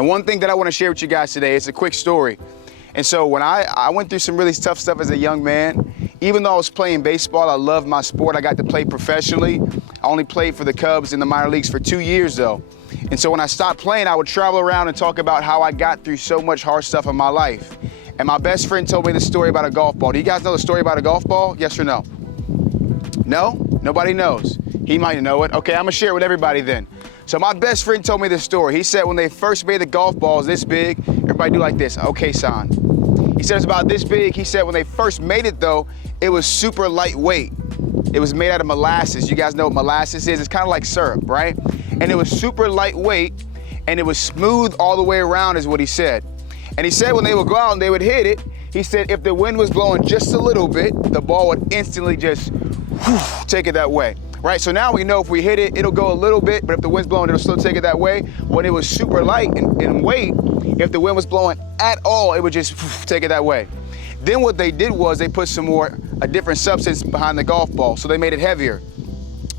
And one thing that I want to share with you guys today, it's a quick story. And so when I went through some really tough stuff as a young man, even though I was playing baseball, I loved my sport. I got to play professionally. I only played for the Cubs in the minor leagues for 2 years though. And so when I stopped playing, I would travel around and talk about how I got through so much hard stuff in my life. And my best friend told me the story about a golf ball. Do you guys know the story about a golf ball? Yes or no? No? Nobody knows. He might know it. Okay, I'm gonna share it with everybody then. So my best friend told me this story. He said when they first made the golf balls this big, everybody do like this, okay, son. He said it's about this big. He said when they first made it though, it was super lightweight. It was made out of molasses. You guys know what molasses is? It's kind of like syrup, right? And it was super lightweight and it was smooth all the way around is what he said. And he said when they would go out and they would hit it, he said if the wind was blowing just a little bit, the ball would instantly just take it that way. Right, so now we know if we hit it, it'll go a little bit, but if the wind's blowing, it'll still take it that way. When it was super light in weight, if the wind was blowing at all, it would just take it that way. Then what they did was they put a different substance behind the golf ball, so they made it heavier.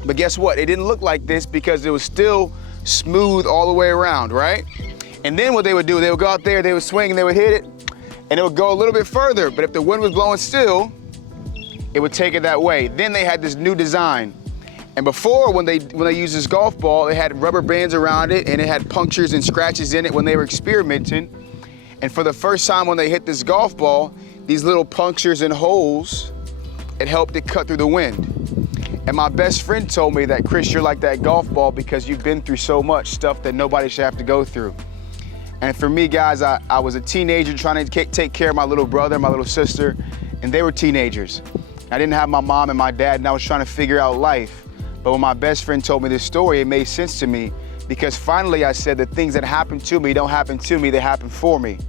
But guess what? It didn't look like this because it was still smooth all the way around, right? And then what they would do, they would go out there, they would swing and they would hit it, and it would go a little bit further, but if the wind was blowing still, it would take it that way. Then they had this new design. And before, when they used this golf ball, it had rubber bands around it and it had punctures and scratches in it when they were experimenting. And for the first time when they hit this golf ball, these little punctures and holes, it helped it cut through the wind. And my best friend told me that, Chris, you're like that golf ball because you've been through so much stuff that nobody should have to go through. And for me, guys, I was a teenager trying to take care of my little brother, my little sister, and they were teenagers. I didn't have my mom and my dad, and I was trying to figure out life. But when my best friend told me this story, it made sense to me because finally I said the things that happen to me don't happen to me, they happen for me.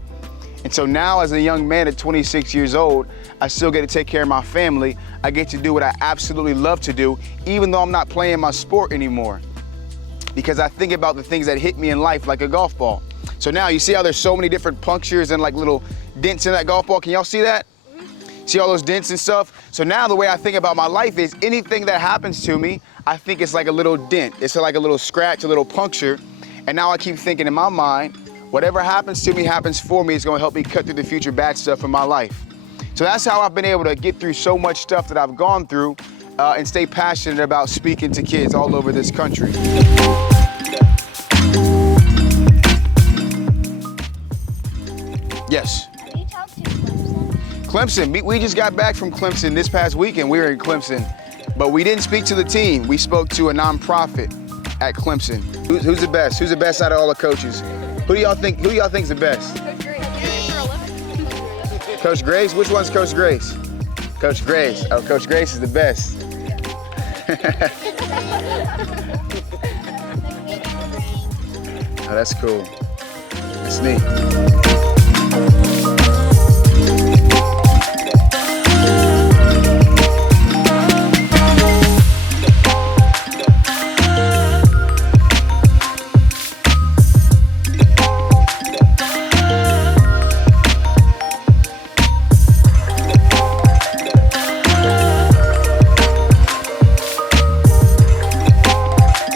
And so now as a young man at 26 years old, I still get to take care of my family. I get to do what I absolutely love to do, even though I'm not playing my sport anymore. Because I think about the things that hit me in life like a golf ball. So now you see how there's so many different punctures and like little dents in that golf ball? Can y'all see that? See all those dents and stuff? So now the way I think about my life is anything that happens to me, I think it's like a little dent. It's like a little scratch, a little puncture. And now I keep thinking in my mind, whatever happens to me happens for me. It's gonna help me cut through the future bad stuff in my life. So that's how I've been able to get through so much stuff that I've gone through and stay passionate about speaking to kids all over this country. Yes. Clemson, we just got back from Clemson this past weekend. We were in Clemson, but we didn't speak to the team. We spoke to a nonprofit at Clemson. Who's the best? Who's the best out of all the coaches? Who do y'all think's the best? Coach Grace. Coach Grace? Which one's Coach Grace? Coach Grace. Oh, Coach Grace is the best. Oh, that's cool. That's neat.